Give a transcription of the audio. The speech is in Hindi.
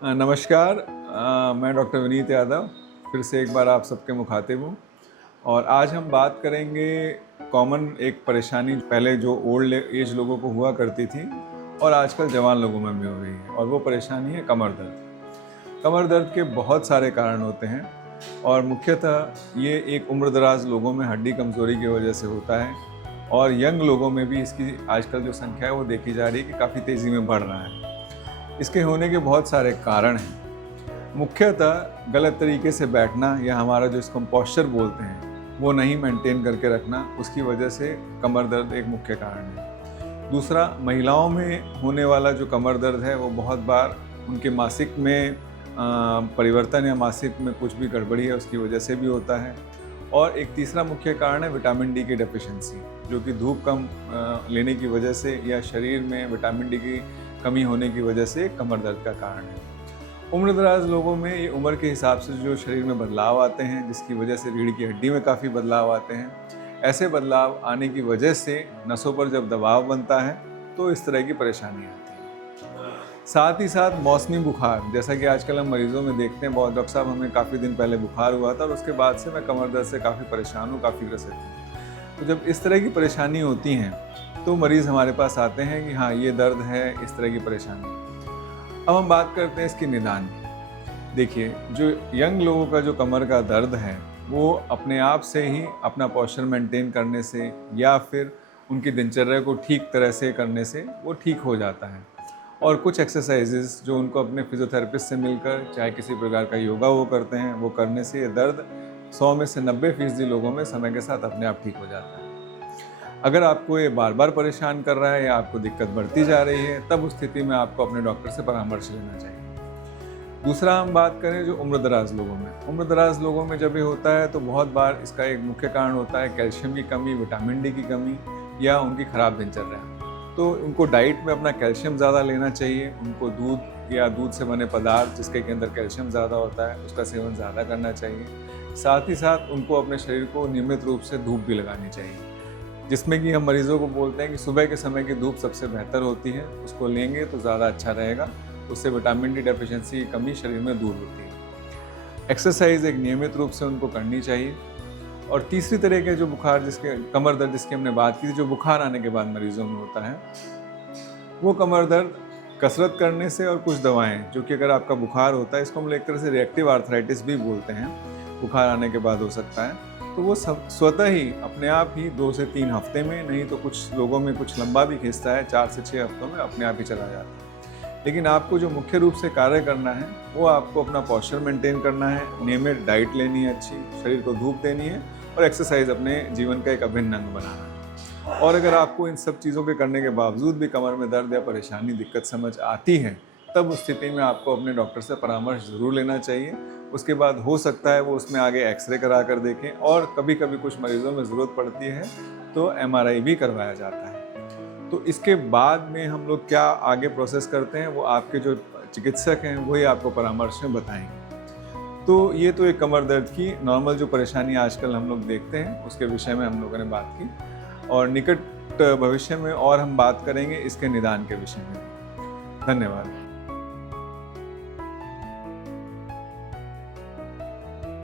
नमस्कार। मैं डॉक्टर विनीत यादव फिर से एक बार आप सबके मुखातिब हूँ और आज हम बात करेंगे कॉमन एक परेशानी पहले जो ओल्ड एज लोगों को हुआ करती थी और आजकल जवान लोगों में भी हो रही है, और वो परेशानी है कमर दर्द। कमर दर्द के बहुत सारे कारण होते हैं और मुख्यतः ये एक उम्र दराज लोगों में हड्डी कमज़ोरी की वजह से होता है, और यंग लोगों में भी इसकी आजकल जो संख्या है वो देखी जा रही है कि काफ़ी तेज़ी में बढ़ रहा है। इसके होने के बहुत सारे कारण हैं। मुख्यतः गलत तरीके से बैठना या हमारा जो इसको पोस्चर बोलते हैं वो नहीं मेंटेन करके रखना, उसकी वजह से कमर दर्द एक मुख्य कारण है। दूसरा, महिलाओं में होने वाला जो कमर दर्द है वो बहुत बार उनके मासिक में परिवर्तन या मासिक में कुछ भी गड़बड़ी है उसकी वजह से भी होता है। और एक तीसरा मुख्य कारण है विटामिन डी की डेफिशिएंसी, जो कि धूप कम लेने की वजह से या शरीर में विटामिन डी की कमी होने की वजह से कमर दर्द का कारण है। उम्र दराज लोगों में ये उम्र के हिसाब से जो शरीर में बदलाव आते हैं, जिसकी वजह से रीढ़ की हड्डी में काफ़ी बदलाव आते हैं, ऐसे बदलाव आने की वजह से नसों पर जब दबाव बनता है तो इस तरह की परेशानी आती है। साथ ही साथ मौसमी बुखार, जैसा कि आजकल हम मरीजों में देखते हैं, बहुत डॉक्टर साहब हमें काफ़ी दिन पहले बुखार हुआ था और उसके बाद से मैं कमर दर्द से काफ़ी परेशान हूँ, काफ़ी ग्रसित हूँ। तो जब इस तरह की परेशानी होती हैं तो मरीज़ हमारे पास आते हैं कि हाँ, ये दर्द है, इस तरह की परेशानी। अब हम बात करते हैं इसके निदान की। देखिए, जो यंग लोगों का जो कमर का दर्द है वो अपने आप से ही अपना पोस्चर मेंटेन करने से या फिर उनकी दिनचर्या को ठीक तरह से करने से वो ठीक हो जाता है। और कुछ एक्सरसाइजेस जो उनको अपने फिजियोथेरेपिस्ट से मिलकर, चाहे किसी प्रकार का योगा वो करते हैं, वो करने से ये दर्द 100 में से 90% लोगों में समय के साथ अपने आप ठीक हो जाता है। अगर आपको ये बार बार परेशान कर रहा है या आपको दिक्कत बढ़ती जा रही है, तब उस स्थिति में आपको अपने डॉक्टर से परामर्श लेना चाहिए। दूसरा, हम बात करें जो उम्र दराज लोगों में, उम्र दराज लोगों में जब ये होता है तो बहुत बार इसका एक मुख्य कारण होता है कैल्शियम की कमी, विटामिन डी की कमी या उनकी खराब दिनचर्या। तो उनको डाइट में अपना कैल्शियम ज़्यादा लेना चाहिए। उनको दूध या दूध से बने पदार्थ जिसके के अंदर कैल्शियम ज़्यादा होता है उसका सेवन ज़्यादा करना चाहिए। साथ ही साथ उनको अपने शरीर को नियमित रूप से धूप भी लगानी चाहिए, जिसमें कि हम मरीज़ों को बोलते हैं कि सुबह के समय की धूप सबसे बेहतर होती है, उसको लेंगे तो ज़्यादा अच्छा रहेगा। उससे विटामिन डी डेफिशिएंसी की कमी शरीर में दूर होती है। एक्सरसाइज एक नियमित रूप से उनको करनी चाहिए। और तीसरी तरह के जो बुखार, जिसके कमर दर्द जिसकी हमने बात की थी, जो बुखार आने के बाद मरीज़ों में होता है, वो कमर दर्द कसरत करने से और कुछ दवाएँ, जो कि अगर आपका बुखार होता है, इसको हम एक तरह से रिएक्टिव आर्थराइटिस भी बोलते हैं, बुखार आने के बाद हो सकता है, तो वो स्वतः ही अपने आप ही 2 से 3 हफ्ते में, नहीं तो कुछ लोगों में कुछ लंबा भी खींचता है, 4 से 6 हफ्तों में अपने आप ही चला जाता है। लेकिन आपको जो मुख्य रूप से कार्य करना है वो आपको अपना पोस्चर मेंटेन करना है, नियमित डाइट लेनी है, अच्छी शरीर को धूप देनी है और एक्सरसाइज अपने जीवन का एक अभिन्न अंग बनाना है। और अगर आपको इन सब चीज़ों के करने के बावजूद भी कमर में दर्द या परेशानी, दिक्कत समझ आती है, तब उस स्थिति में आपको अपने डॉक्टर से परामर्श ज़रूर लेना चाहिए। उसके बाद हो सकता है वो उसमें आगे एक्सरे करा कर देखें, और कभी कभी कुछ मरीज़ों में ज़रूरत पड़ती है तो MRI भी करवाया जाता है। तो इसके बाद में हम लोग क्या आगे प्रोसेस करते हैं वो आपके जो चिकित्सक हैं वही आपको परामर्श में बताएंगे। तो ये तो एक कमर दर्द की नॉर्मल जो परेशानी आजकल हम लोग देखते हैं उसके विषय में हम लोगों ने बात की, और निकट भविष्य में और हम बात करेंगे इसके निदान के विषय में। धन्यवाद।